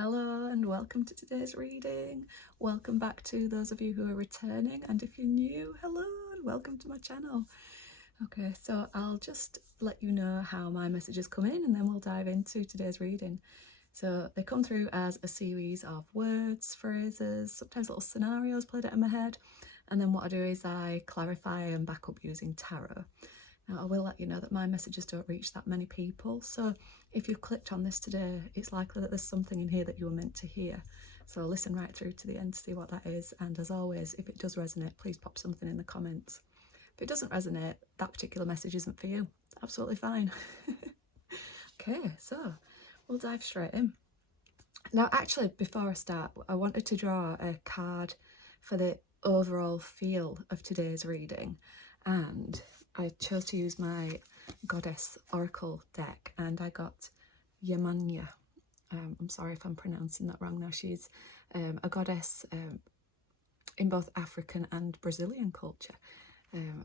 Hello and welcome to today's reading. Welcome back to those of you who are returning, and if you're new, hello and welcome to my channel. Okay, so I'll just let you know how my messages come in and then we'll dive into today's reading. So they come through as a series of words, phrases, sometimes little scenarios played out in my head, and then what I do is I clarify and back up using tarot. Now, I will let you know that my messages don't reach that many people, so if you've clicked on this today, it's likely that there's something in here that you were meant to hear. So listen right through to the end to see what that is, and as always, if it does resonate, please pop something in the comments. If it doesn't resonate, that particular message isn't for you. It's absolutely fine. Okay, so we'll dive straight in. Now, actually, before I start, I wanted to draw a card for the overall feel of today's reading, and I chose to use my Goddess Oracle deck, and I got Yamanya. I'm sorry if I'm pronouncing that wrong now. She's a goddess in both African and Brazilian culture.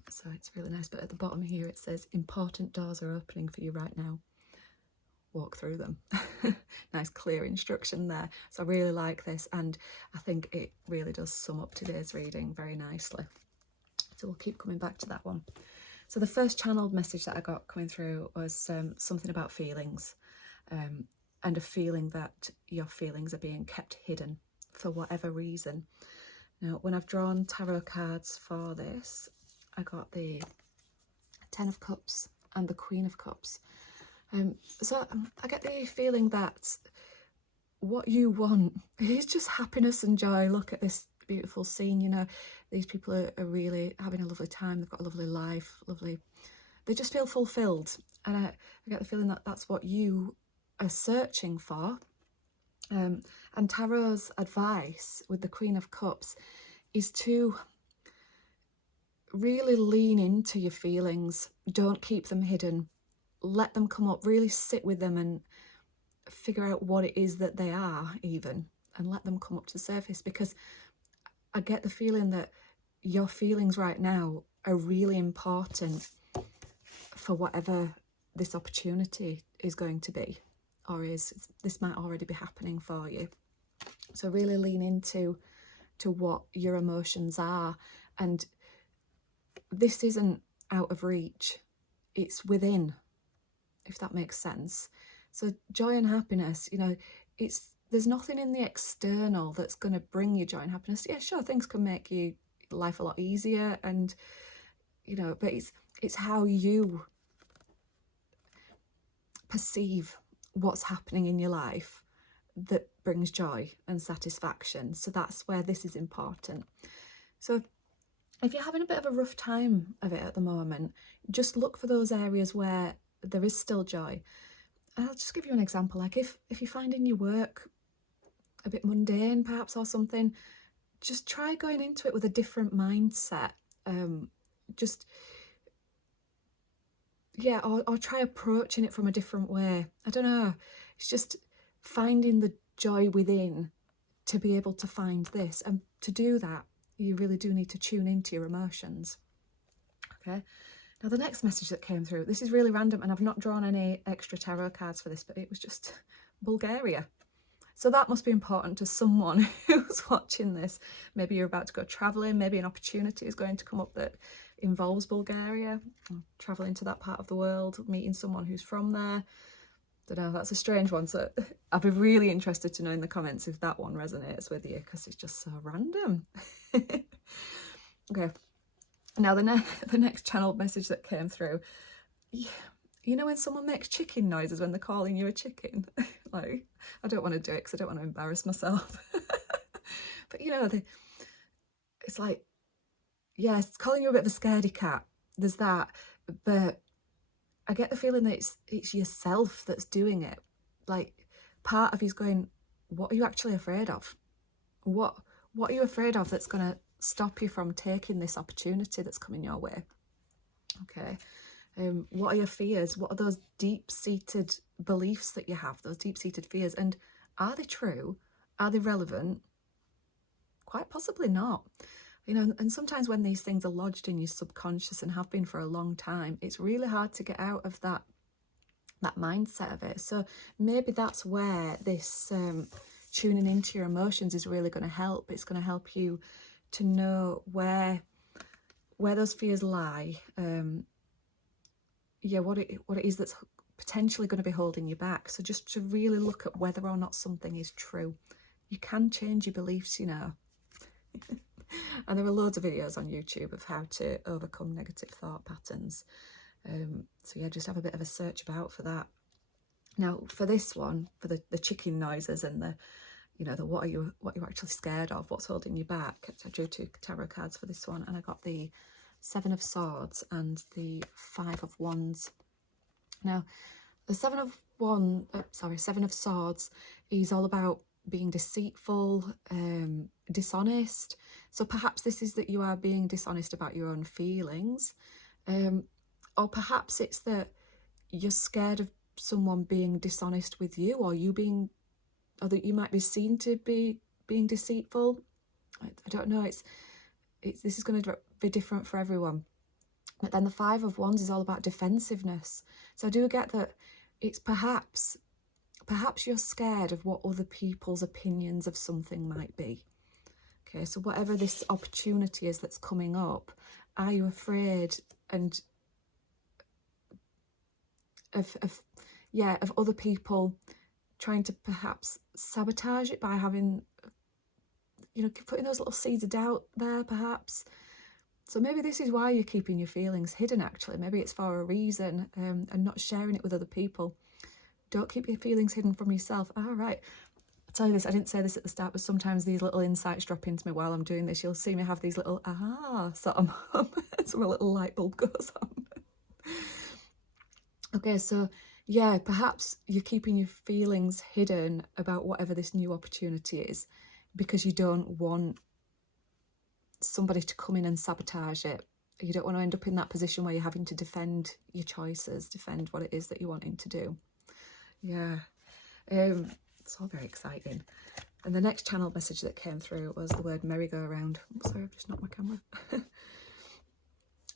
So it's really nice. But at the bottom here it says, important doors are opening for you right now. Walk through them. Nice clear instruction there. So I really like this, and I think it really does sum up today's reading very nicely. So we'll keep coming back to that one. So the first channeled message that I got coming through was something about feelings, and a feeling that your feelings are being kept hidden for whatever reason. Now, when I've drawn tarot cards for this, I got the Ten of Cups and the Queen of Cups. So I get the feeling that what you want is just happiness and joy. Look at this beautiful scene, you know, these people are really having a lovely time. They've got a lovely life, they just feel fulfilled. And I get the feeling that that's what you are searching for. And Tarot's advice with the Queen of Cups is to really lean into your feelings. Don't keep them hidden. Let them come up, really sit with them and figure out what it is that they are even, and let them come up to the surface, because I get the feeling that your feelings right now are really important for whatever this opportunity is going to be, or this might already be happening for you. So really lean into what your emotions are, and this isn't out of reach, it's within, if that makes sense. So joy and happiness, you know, there's nothing in the external that's going to bring you joy and happiness. Yeah, sure, things can make your life a lot easier, and you know, but it's how you perceive what's happening in your life that brings joy and satisfaction. So that's where this is important. So if you're having a bit of a rough time of it at the moment, just look for those areas where there is still joy. I'll just give you an example. Like if you're finding your work a bit mundane perhaps or something, just try going into it with a different mindset. Or try approaching it from a different way. I don't know, it's just finding the joy within to be able to find this, and to do that you really do need to tune into your emotions. Okay, now the next message that came through, this is really random and I've not drawn any extra tarot cards for this, but it was just Bulgaria. So that must be important to someone who's watching this. Maybe you're about to go traveling, maybe an opportunity is going to come up that involves Bulgaria, traveling to that part of the world, meeting someone who's from there. Don't know, that's a strange one. So I'd be really interested to know in the comments if that one resonates with you, because it's just so random. Okay, now the next channeled message that came through, you know when someone makes chicken noises when they're calling you a chicken? Like, I don't want to do it because I don't want to embarrass myself. But you know, it's like, yeah, it's calling you a bit of a scaredy cat. There's that, but I get the feeling that it's yourself that's doing it. Like, part of you's going, what are you actually afraid of? What are you afraid of that's going to stop you from taking this opportunity that's coming your way? Okay. What are your fears? What are those deep-seated beliefs that you have, those deep-seated fears? And are they true? Are they relevant? Quite possibly not. You know, and sometimes when these things are lodged in your subconscious and have been for a long time, it's really hard to get out of that mindset of it. So maybe that's where this tuning into your emotions is really going to help. It's going to help you to know where those fears lie. What it is that's potentially going to be holding you back. So just to really look at whether or not something is true. You can change your beliefs, you know. And there are loads of videos on YouTube of how to overcome negative thought patterns. So yeah, just have a bit of a search about for that. Now for this one, for the chicken noises and the, you know, the what you're actually scared of, what's holding you back. I drew 2 tarot cards for this one, and I got the 7 of Swords and the 5 of Wands. Now the 7 of Swords is all about being deceitful, dishonest. So perhaps this is that you are being dishonest about your own feelings, or perhaps it's that you're scared of someone being dishonest with you, or that you might be seen to be being deceitful. I don't know. This is going to be different for everyone. But then the 5 of Wands is all about defensiveness. So I do get that it's perhaps you're scared of what other people's opinions of something might be. Okay, so whatever this opportunity is that's coming up, are you afraid and of other people trying to perhaps sabotage it by having, you know, putting those little seeds of doubt there perhaps? So maybe this is why you're keeping your feelings hidden, actually. Maybe it's for a reason, and not sharing it with other people. Don't keep your feelings hidden from yourself. All right. I'll tell you this, I didn't say this at the start, but sometimes these little insights drop into me while I'm doing this. You'll see me have these little sort of moments where a little light bulb goes on. Okay, so yeah, perhaps you're keeping your feelings hidden about whatever this new opportunity is because you don't want somebody to come in and sabotage it. You don't want to end up in that position where you're having to defend your choices, defend what it is that you're wanting to do. Yeah, it's all very exciting. And the next channel message that came through was the word merry-go-round. Sorry, I've just knocked my camera.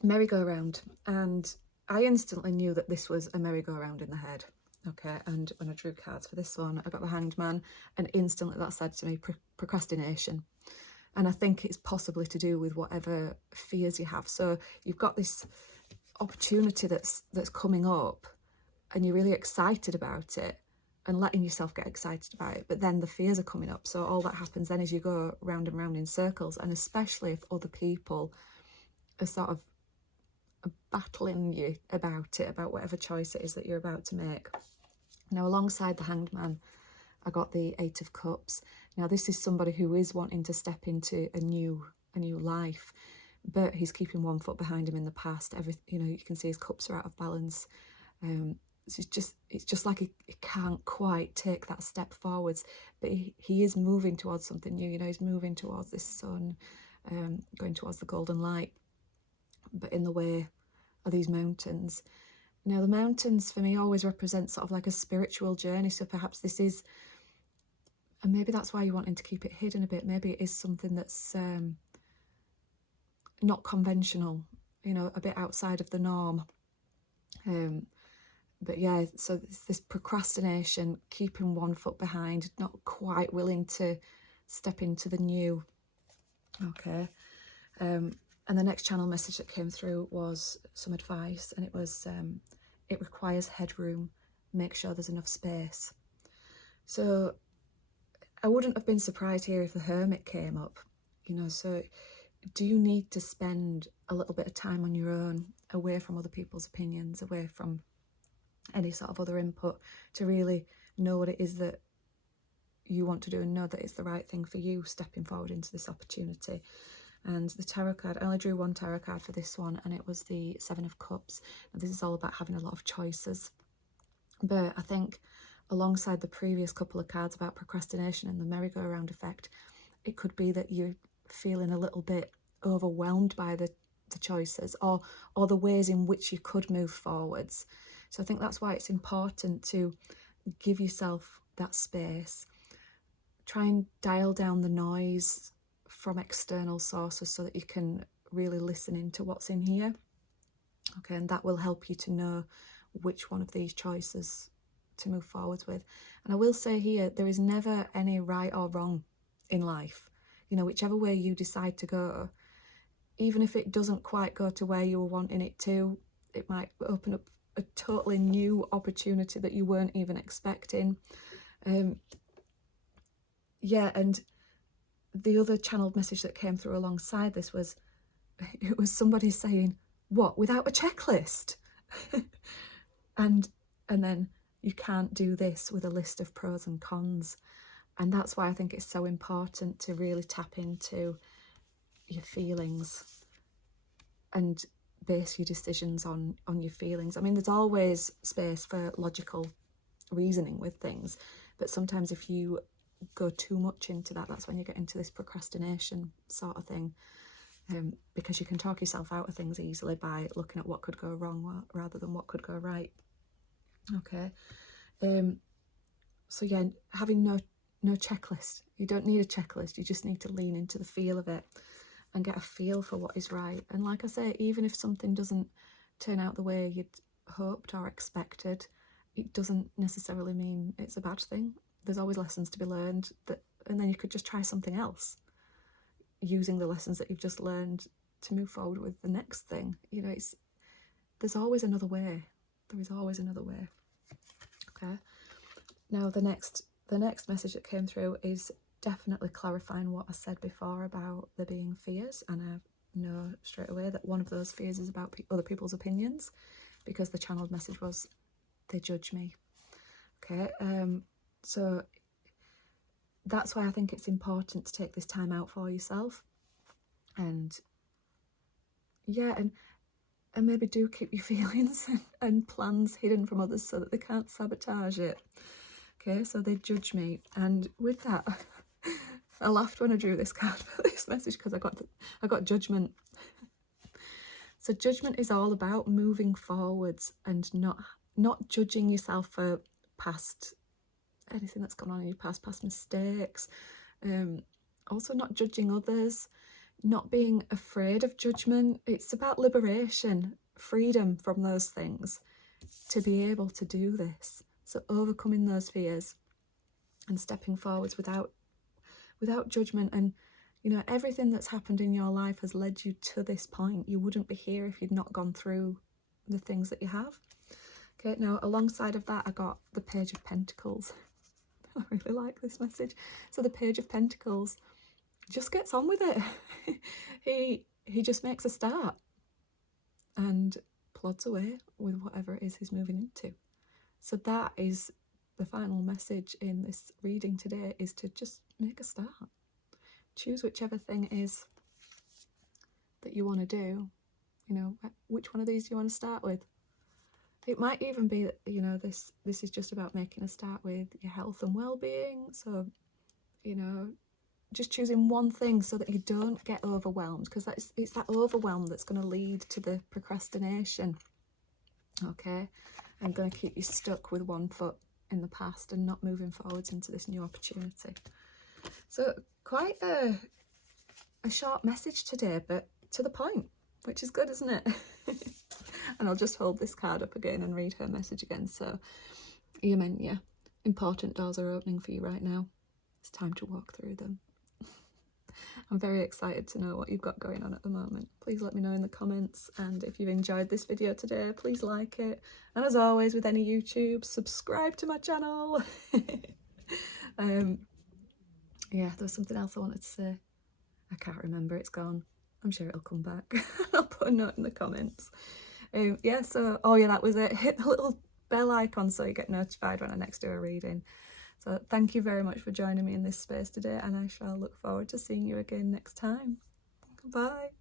Merry-go-round. And I instantly knew that this was a merry-go-round in the head. Okay, and when I drew cards for this one, I got the Hanged Man, and instantly that said to me procrastination. And I think it's possibly to do with whatever fears you have. So you've got this opportunity that's coming up, and you're really excited about it and letting yourself get excited about it. But then the fears are coming up. So all that happens then is you go round and round in circles. And especially if other people are sort of battling you about it, about whatever choice it is that you're about to make. Now, alongside the Hanged Man, I got the 8 of Cups. Now, this is somebody who is wanting to step into a new life, but he's keeping one foot behind him in the past. You know, you can see his cups are out of balance. So it's just like he can't quite take that step forwards, but he is moving towards something new. You know, he's moving towards this sun, going towards the golden light, but in the way are these mountains. Now, the mountains for me always represent sort of like a spiritual journey. So perhaps this is, and maybe that's why you're wanting to keep it hidden a bit. Maybe it is something that's not conventional, you know, a bit outside of the norm. But yeah, so it's this procrastination, keeping one foot behind, not quite willing to step into the new. Okay. And the next channel message that came through was some advice, and it was, it requires headroom. Make sure there's enough space. So I wouldn't have been surprised here if the Hermit came up, you know. So do you need to spend a little bit of time on your own, away from other people's opinions, away from any sort of other input, to really know what it is that you want to do and know that it's the right thing for you stepping forward into this opportunity? And the tarot card, I only drew one tarot card for this one, and it was the 7 of Cups. Now, this is all about having a lot of choices. But I think alongside the previous couple of cards about procrastination and the merry-go-round effect, it could be that you're feeling a little bit overwhelmed by the choices or the ways in which you could move forwards. So I think that's why it's important to give yourself that space. Try and dial down the noise from external sources so that you can really listen into what's in here. Okay, and that will help you to know which one of these choices to move forwards with. And I will say here, there is never any right or wrong in life. You know, whichever way you decide to go, even if it doesn't quite go to where you were wanting it to, it might open up a totally new opportunity that you weren't even expecting. Yeah, and the other channeled message that came through alongside this was, it was somebody saying, what, without a checklist? and then you can't do this with a list of pros and cons. And that's why I think it's so important to really tap into your feelings and base your decisions on your feelings. I mean, there's always space for logical reasoning with things, but sometimes if you go too much into that, that's when you get into this procrastination sort of thing, because you can talk yourself out of things easily by looking at what could go wrong rather than what could go right. Okay, so yeah, having no checklist. You don't need a checklist, you just need to lean into the feel of it and get a feel for what is right. And like I say, even if something doesn't turn out the way you'd hoped or expected, it doesn't necessarily mean it's a bad thing. There's always lessons to be learned, and then you could just try something else using the lessons that you've just learned to move forward with the next thing. You know, there's always another way. There is always another way. Okay, now the next message that came through is definitely clarifying what I said before about there being fears, and I know straight away that one of those fears is about other people's opinions, because the channeled message was, they judge me. Okay, so that's why I think it's important to take this time out for yourself, and yeah, and maybe do keep your feelings and plans hidden from others so that they can't sabotage it. Okay, so they judge me, and with that, I laughed when I drew this card for this message because I got judgment. So judgment is all about moving forwards and not judging yourself for anything that's gone on in your past mistakes. Also not judging others, not being afraid of judgment. It's about liberation, freedom from those things to be able to do this. So overcoming those fears and stepping forwards without judgment. And you know, everything that's happened in your life has led you to this point. You wouldn't be here if you'd not gone through the things that you have. Okay, now alongside of that, I got the Page of Pentacles. I really like this message. So the Page of Pentacles just gets on with it. he just makes a start and plods away with whatever it is he's moving into. So that is the final message in this reading today, is to just make a start. Choose whichever thing it is that you want to do. You know, which one of these do you want to start with? It might even be that, you know, this is just about making a start with your health and well-being. So, you know, just choosing one thing so that you don't get overwhelmed, because it's that overwhelm that's going to lead to the procrastination. Okay, and going to keep you stuck with one foot in the past and not moving forwards into this new opportunity. So quite a short message today, but to the point, which is good, isn't it? And I'll just hold this card up again and read her message again. So Yemenia, important doors are opening for you right now. It's time to walk through them. I'm very excited to know what you've got going on at the moment. Please let me know in the comments, and if you've enjoyed this video today, please like it. And as always with any YouTube, subscribe to my channel. Yeah, there was something else I wanted to say. I can't remember, it's gone. I'm sure it'll come back. I'll put a note in the comments. Yeah, so, oh yeah, that was it. Hit the little bell icon so you get notified when I next do a reading. So thank you very much for joining me in this space today, and I shall look forward to seeing you again next time. Bye.